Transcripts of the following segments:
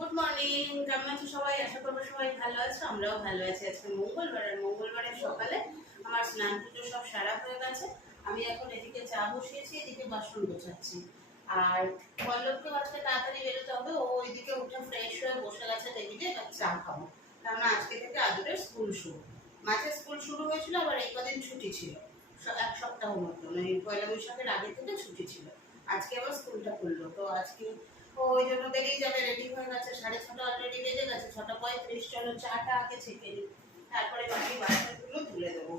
Good morning কেমন আছো সবাই? আশা করব সবাই ভালো আছো, আমরাও ভালো আছি। আজকে মঙ্গলবার আর মঙ্গলবারের সকালে আমার স্নান পুজো সব সারা হয়ে গেছে। আমি এখন এদিকে চা বসিয়েছি, এদিকে বাসন গোছাচ্ছি। আর পল্লবকে আজকে তাড়াতাড়ি বেরোতে হবে, ও ওইদিকে উঠে ফ্রেশ হয়ে বসে গেছে টেবিলে চা খাব। কারণ আজকে থেকে আদরের স্কুল শুরু। মাঝে স্কুল শুরু হয়েছিল, আবার এই কদিন ছুটি ছিল। এক সপ্তাহ মতো মানে পয়লা বৈশাখের আগে থেকে ছুটি ছিল। আজকে আবার স্কুলটা খুললো। তো আজকে ও ওই জন্য বেরিয়ে যাবে রেডি হয়ে গেছে, সাড়ে ছটা অলরেডি বেজে গেছে, ছটা পঁয়ত্রিশ, চলো চাটা আগে ছেঁকে নিই। তারপরে বাকি বাচ্চাগুলো তুলে দেবো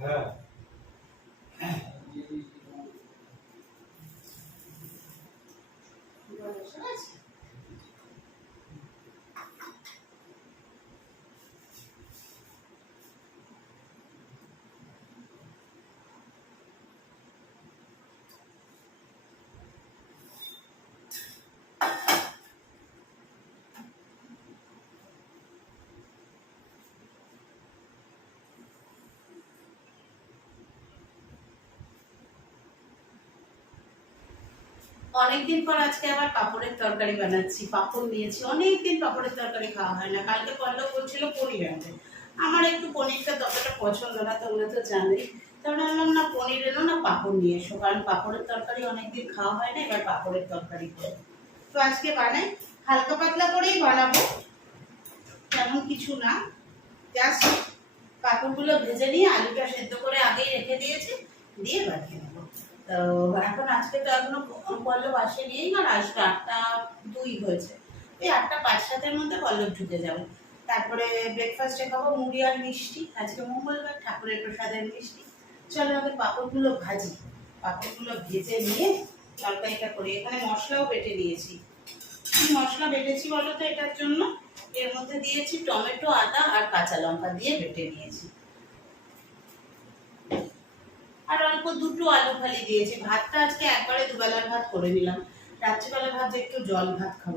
হ্যাঁ বসে গেছে? অনেকদিন পর আজকে আবার পাপড়ের তরকারি বানাচ্ছি, পাপড় নিয়েছি। অনেকদিন পাপড়ের তরকারি খাওয়া হয় না। কালকে পল্লব বলছিল পনির আনতে আমার একটু পনিরটা ততটা পছন্দ না তোমরা তো জানোই তাহলে বললাম, না, পনির এনো, না, পাপড় নিয়ে এসো। কারণ পাপড়ের তরকারি অনেকদিন খাওয়া হয় না, এবার পাপড়ের তরকারি করো তো আজকে বানাই। হালকা পাতলা করেই বানাবো। তেমন কিছু না। জাস্ট পাপড়গুলো ভেজে নিয়ে আলুটা সেদ্ধ করে আগেই রেখে দিয়েছি। দিয়ে বানিয়ে তো এখন আজকে তো এখনও পল্লব আসেনি। না আসবে আটটা দুই হয়েছে। এই আটটা পাঁচ সাতের মধ্যে পল্লব ঢুকে যাবে। তারপরে ব্রেকফাস্টে খাব মুড়ি আর মিষ্টি। আজকে মঙ্গলবার ঠাকুরের প্রসাদের মিষ্টি। চলো আগে পাঁপড়গুলো ভাজি। পাঁপড়গুলো ভেজে নিয়ে তরকারিটা করি। এখানে মশলাও বেটে নিয়েছি। কি মশলা বেটেছি বলো তো এটার জন্য? এর মধ্যে দিয়েছি টমেটো, আদা আর কাঁচা লঙ্কা দিয়ে বেটে নিয়েছি। আর অল্প দুটো আলু ফালি দিয়েছি। ভাতটা আজকে একবারে দুবেলার ভাত করে নিলাম। রাত্রিবেলা ভাত একটু জল ভাত খাব।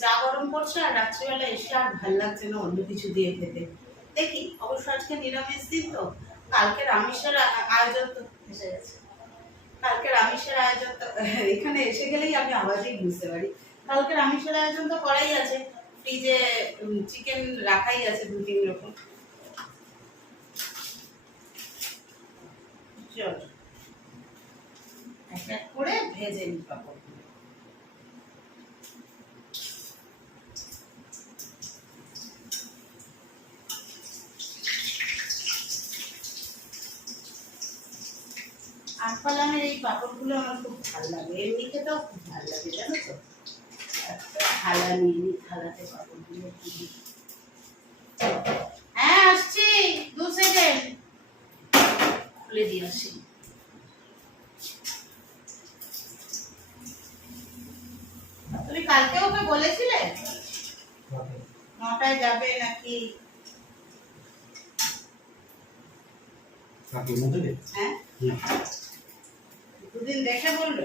যা গরম পড়ছে আর রাত্রিবেলা এসে আর ভালো লাগছে না অন্য কিছু দিয়ে খেতে। দেখি, অবশ্য আজকে নিরামিষ দিন তো। কালকের আমিষের আয়োজন তো এসে গেছে। কালকের আমিষের আয়োজন তো এখানে এসে গেলেই আমি আওয়াজেই বুঝতে পারি। কালকের আমিষের আয়োজন তো করাই আছে। ফ্রিজে চিকেন রাখাই আছে দু তিন রকম। চল এক এক করে ভেজে নি আটপালামের এই পাপড়গুলো আমার খুব ভালো লাগে। এমনি খেতেও খুব ভালো লাগে, জানো তো? একটা থালা নিয়ে থালাতে পাপড়গুলো দিই। হ্যাঁ আসছি দু সেকেন্ড খুলে দিয়ে আসি। তুমি কালকে ওকে বলেছিলে? নটায় যাবে নাকি? হ্যাঁ? দুদিন দেখে বলবে।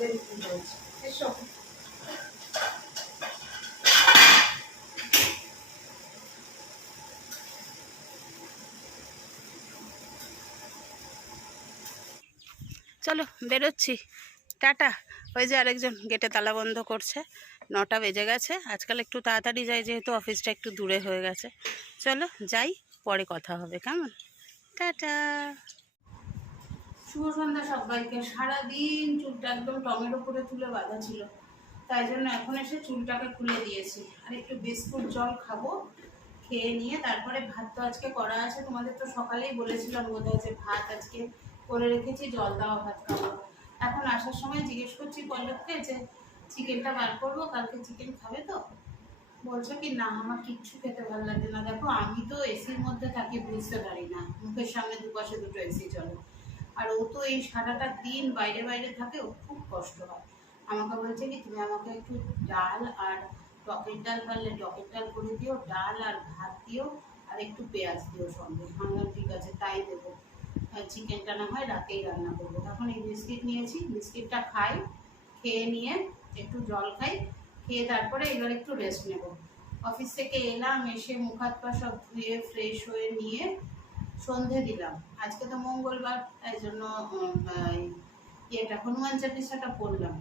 পারছি না প্রবলেম কি হয়েছে এসো চলো, বেরোচ্ছি। টাটা। ওই যে আরেকজন গেটে তালা বন্ধ করছে। নটা বেজে গেছে। আজকাল একটু তাড়াতাড়ি যাই, যেহেতু অফিসটা একটু দূরে হয়ে গেছে। চলো, যাই, পরে কথা হবে। কেমন? টাটা। শুভ সন্ধ্যা সবাইকে। সারাদিন চুলটা একদম টমেটো করে তুলে বাঁধা ছিল। তাই জন্য এখন এসে চুলটাকে খুলে দিয়েছি। আর একটু বিস্কুট, জল খাব, খেয়ে নিয়ে তারপরে ভাত তো আজকে করা আছে। তোমাদের তো সকালেই বলেছিলাম বোধহয় যে ভাত আজকে করে রেখেছি, জল দেওয়া ভাত খাব। এখন আসার সময় জিজ্ঞেস করছি পল্লবকে যে, চিকেনটা বার করব? কালকে চিকেন খাবে তো? বলছো কি, না, আমার কিচ্ছু খেতে ভালো লাগে না। দেখো, আমি তো এসির মধ্যে থাকি, বুঝতে পারি না। মুখের সামনে দুপাশে দুটো এসি চলে। আর ও তো এই সারাটা দিন বাইরে বাইরে থাকে ও খুব কষ্ট হয়। আমাকে বলছে কি, তুমি আমাকে একটু ডাল আর টকের ডাল পারলে টকের ডাল করে দিও, ডাল আর ভাত দিও আর একটু পেঁয়াজ দিও সঙ্গে। আমি ঠিক আছে, তাই দেবো। চিকেনটা না হয় রাতেই রান্না করব। এখন এই বিস্কিট নিয়েছি, বিস্কিটটা খাই, খেয়ে নিয়ে একটু জল খাই, খেয়ে তারপরে এবার একটু রেস্ট নেব। অফিস থেকে এলাম, এসে মুখ হাত পা সব ধুয়ে ফ্রেশ হয়ে নিয়ে সন্ধে দিলাম। আজকে তো মঙ্গলবার, তাই জন্য ইয়েটা, হনুমান চালিসাটা পড়লাম।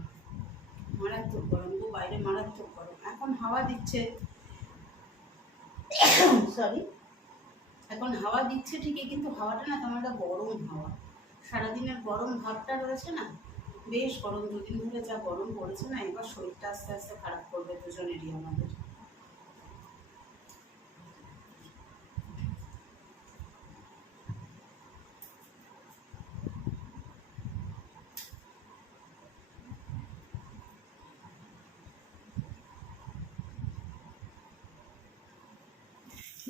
মারাত্মক গরম তো বাইরে মারাত্মক গরম। এখন হাওয়া দিচ্ছে। সরি। এখন হাওয়া দিচ্ছে ঠিকই, কিন্তু হাওয়াটা না তেমন একটা গরম হাওয়া। সারাদিনের গরম ভাবটা রয়েছে না? বেশ গরম, দুদিন ধরে যা গরম পড়েছে না, এবার শরীরটা আস্তে আস্তে খারাপ করবে দুজনেরই আমাদের।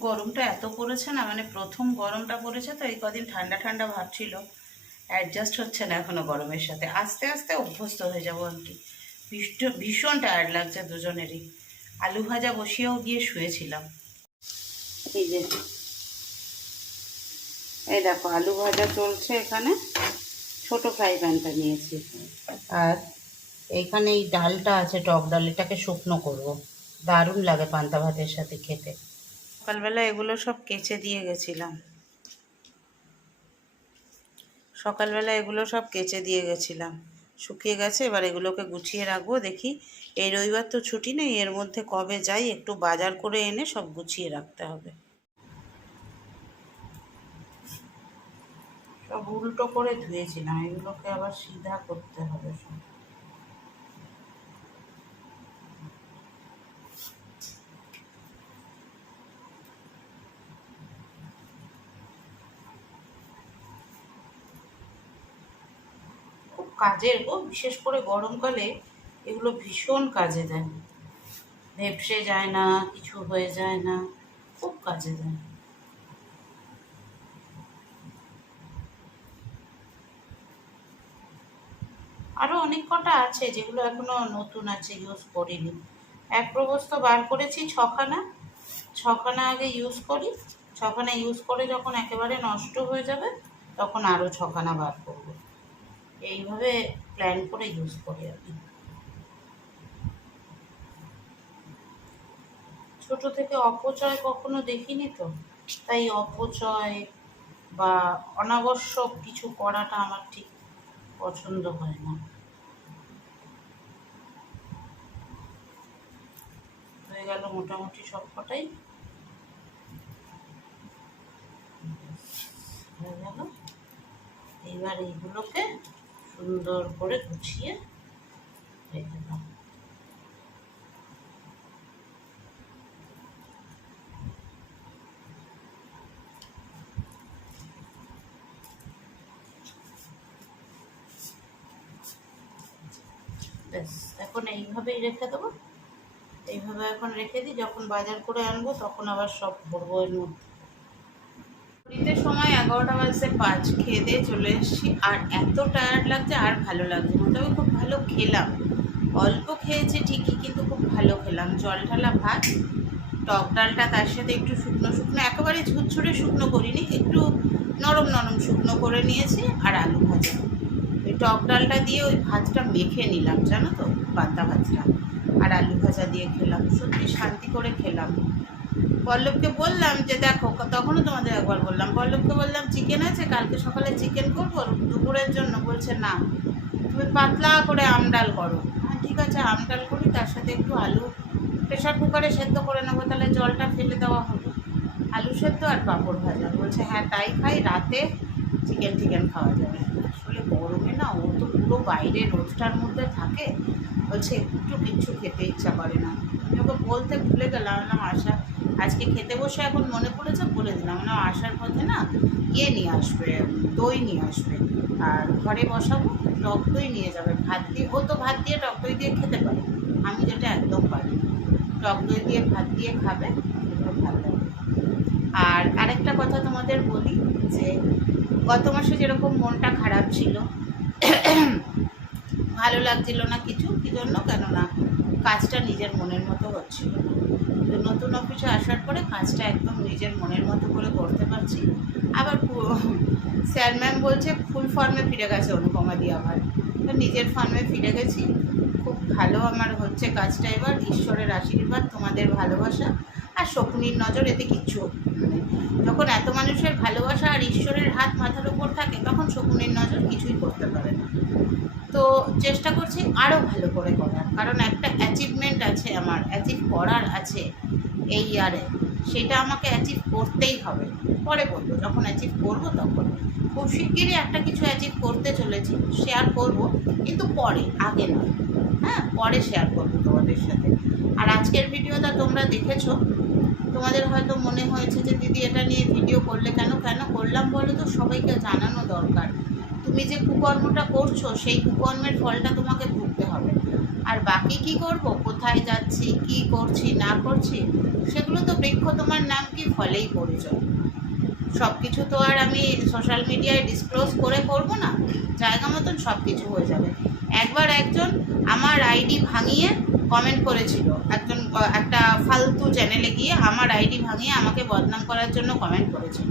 গরমটা এত পড়েছে না মানে প্রথম গরমটা পড়েছে তো, এই কদিন ঠান্ডা ঠান্ডা ভাব ছিল। অ্যাডজাস্ট হচ্ছে না এখনও গরমের সাথে। আস্তে আস্তে অভ্যস্ত হয়ে যাব আর কি। ভীষণ টায়ার্ড লাগছে দুজনেরই। আলু ভাজা বসিয়েও গিয়ে শুয়েছিলাম। এই যে, এই দেখো, আলু ভাজা চলছে এখানে। ছোট ফ্রাই প্যানটা নিয়েছি। আর এখানে এই ডালটা আছে, টক ডাল, এটাকে শুকনো করব। দারুণ লাগে পান্তা ভাতের সাথে খেতে। সকালবেলা এগুলো সব কেচে দিয়ে গেছিলাম। সকালবেলা এগুলো সব কেচে দিয়ে গেছিলাম। শুকিয়ে গেছে, এবার এগুলোকে গুছিয়ে রাখব, দেখি। এই রবিবার তো ছুটি নেই, এর মধ্যে কবে যাই, একটু বাজার করে এনে সব গুছিয়ে রাখতে হবে। সব উল্টো করে ধুয়েছিলাম, এগুলোকে আবার সিধা করতে হবে সব খুব কাজের গো, বিশেষ করে গরমকালে এগুলো ভীষণ কাজে দেয়। ভেপসে যায় না, কিছু হয়ে যায় না, খুব কাজে দেয়। আরও অনেক কটা আছে যেগুলো এখনও নতুন আছে ইউজ করিনি। এক প্রবস্ত বার করেছি ছখানা। ছখানা আগে ইউজ করি, ছখানা ইউজ করে যখন একেবারে নষ্ট হয়ে যাবে, তখন আরও ছখানা বার করব এইভাবে প্ল্যান করে ইউজ করি আমি ছোট থেকে অপচয় কখনো দেখিনি তো? তাই অপচয় বা অনাবশ্যক কিছু করাটা আমার ঠিক পছন্দ হয় না। হয়ে গেল মোটামুটি সব কটাই হয়ে গেল। এবার এইগুলোকে সুন্দর করে গুছিয়ে রেখে দাও। ব্যাস, এখন এইভাবেই রেখে দেবো। এইভাবে এখন রেখে দিই, যখন বাজার করে আনব তখন আবার সব ভরবো এর মধ্যে সময় এগারোটা বাজতে পাঁচ, খেয়ে দিয়ে চলে এসেছি। আর এত টায়ার্ড লাগছে, আর ভালো লাগছে না। তবে খুব ভালো খেলাম। অল্প খেয়েছি ঠিকই, কিন্তু খুব ভালো খেলাম। জল ঢালা ভাত, টক ডালটা তার সাথে একটু শুকনো শুকনো, একেবারে ঝুরঝুরে শুকনো করিনি, একটু নরম নরম শুকনো করে নিয়েছি আর আলু ভাজা। ওই টক ডালটা দিয়ে ওই ভাতটা মেখে নিলাম, জানো তো? পাতা ভাতটা। আর আলু ভাজা দিয়ে খেলাম। সত্যি শান্তি করে খেলাম। পল্লবকে বললাম যে দেখো, তখনও তোমাদের একবার বললাম। পল্লবকে বললাম চিকেন আছে? কালকে সকালে চিকেন করব দুপুরের জন্য? বলছে, না। তুমি পাতলা করে আমডাল করো। হ্যাঁ ঠিক আছে আমডাল করি, তার সাথে একটু আলু প্রেশার কুকারে সেদ্ধ করে নেব, তাহলে জলটা ফেলে দেওয়া হবে। আলু সেদ্ধ আর পাঁপড় ভাজা। বলছে হ্যাঁ তাই খাই, রাতে চিকেন টিকেন খাওয়া যাবে। আসলে গরমে না, ও তো পুরো বাইরে রোদটার মধ্যে থাকে। বলছে, একটু কিচ্ছু খেতে ইচ্ছা করে না। ওকে বলতে ভুলে গেলাম আশা আজকে খেতে বসে এখন মনে পড়েছে, বলে দিলাম। না আসার পথে না ইয়ে নিয়ে আসবে, দই নিয়ে আসবে। আর ঘরে বসাবো, টক দই নিয়ে যাবে। ভাত দিয়ে, ও তো ভাত দিয়ে টক দই দিয়ে খেতে পারে। আমি যেটা একদম পারি টক দই দিয়ে ভাত দিয়ে খাবে, এগুলো ভালো লাগে। আর আরেকটা কথা তোমাদের বলি, যে গত মাসে যেরকম মনটা খারাপ ছিল, ভালো লাগছিল না কিছু, কি জন্য? কেননা কাজটা নিজের মনের মতো হচ্ছিল না। তো নতুন অফিসে আসার পরে কাজটা একদম নিজের মনের মতো করে করতে পারছি। আবার স্যার ম্যাম বলছে ফুল ফর্মে ফিরে গেছে অনুপমা দিয়ে আমার তো নিজের ফর্মে ফিরে গেছি। খুব ভালো আমার হচ্ছে কাজটা এবার। ঈশ্বরের আশীর্বাদ, তোমাদের ভালোবাসা। আর শকুনির নজর এতে কিচ্ছু যখন এত মানুষের ভালোবাসা আর ঈশ্বরের হাত মাথার উপর থাকে, তখন শকুনির নজর কিছুই করতে পারে না। তো চেষ্টা করছি আরও ভালো করে করার। কারণ একটা অ্যাচিভমেন্ট আছে আমার অ্যাচিভ করার আছে এই ইয়ারে। সেটা আমাকে অ্যাচিভ করতেই হবে। পরে বলব যখন অ্যাচিভ করব তখন। খুব শিগগিরই একটা কিছু অ্যাচিভ করতে চলেছি শেয়ার করব। কিন্তু পরে, আগে নয়। হ্যাঁ পরে শেয়ার করব তোমাদের সাথে। আর আজকের ভিডিওটা তোমরা দেখেছ তোমাদের হয়তো মনে হয়েছে যে, দিদি, এটা নিয়ে ভিডিও করলে কেন? কেন করলাম বলে তো সবাইকে জানানো দরকার। তুমি যে কুকর্মটা করছ, সেই কুকর্মের ফলটা তোমাকে ভুগতে হবে। আর বাকি কি করব? কোথায় যাচ্ছি? কি করছি? না করছি? সেগুলো তো বৃক্ষ তোমার নাম কি ফলেই পরিচয়। সব কিছু তো আর আমি সোশ্যাল মিডিয়ায় ডিসক্লোজ করে করব না। জায়গা মতন সব কিছু হয়ে যাবে। একবার একজন আমার আইডি ভাঙিয়ে কমেন্ট করেছিল। একজন, একটা ফালতু চ্যানেলে গিয়ে আমার আইডি ভাঙিয়ে আমাকে বদনাম করার জন্য কমেন্ট করেছিল।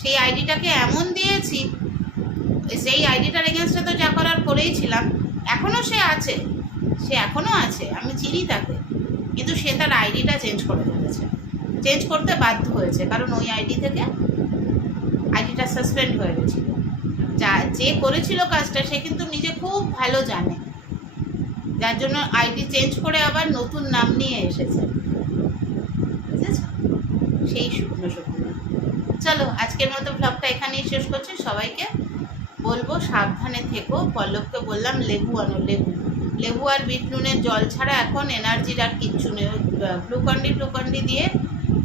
সেই আইডিটাকে এমন দিয়েছি সেই আইডিটার এগেনস্টে তো যা করার করেইছিলাম এখনও সে আছে। সে এখনও আছে, আমি চিনি তাকে, কিন্তু সে তার আইডিটা চেঞ্জ করে ফেলেছে। চেঞ্জ করতে বাধ্য হয়েছে, কারণ ওই আইডি থেকে আইডিটা সাসপেন্ড হয়ে গেছিল। যা যে করেছিল কাজটা সে কিন্তু নিজে খুব ভালো জানে। যার জন্য আইডি চেঞ্জ করে আবার নতুন নাম নিয়ে এসেছে। সেই শুকনো শুকনো। চলো, আজকের মতো ব্লগটা এখানেই শেষ করছি। সবাইকে বলব, সাবধানে থেকো। পল্লবকে বললাম, লেবু আনো, লেবু। লেবু আর বিট নুনের জল ছাড়া এখন এনার্জির আর কিচ্ছু নেই। গ্লুকন্ডি টুকন্ডি দিয়ে,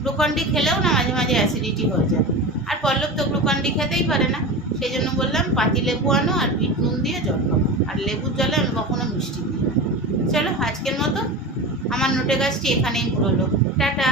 গ্লুকন্ডি খেলেও না মাঝে মাঝে অ্যাসিডিটি হয়ে যায়। আর পল্লব তো গ্লুকন্ডি খেতেই পারে না। সেই জন্য বললাম পাতি লেবু আনো আর বিট নুন দিয়ে জল খাব। আর লেবুর জলে আমি কখনো মিষ্টি দিই। চলো আজকের মতো। আমার নোটে গাছটি এখানেই পুরোলো টাটা!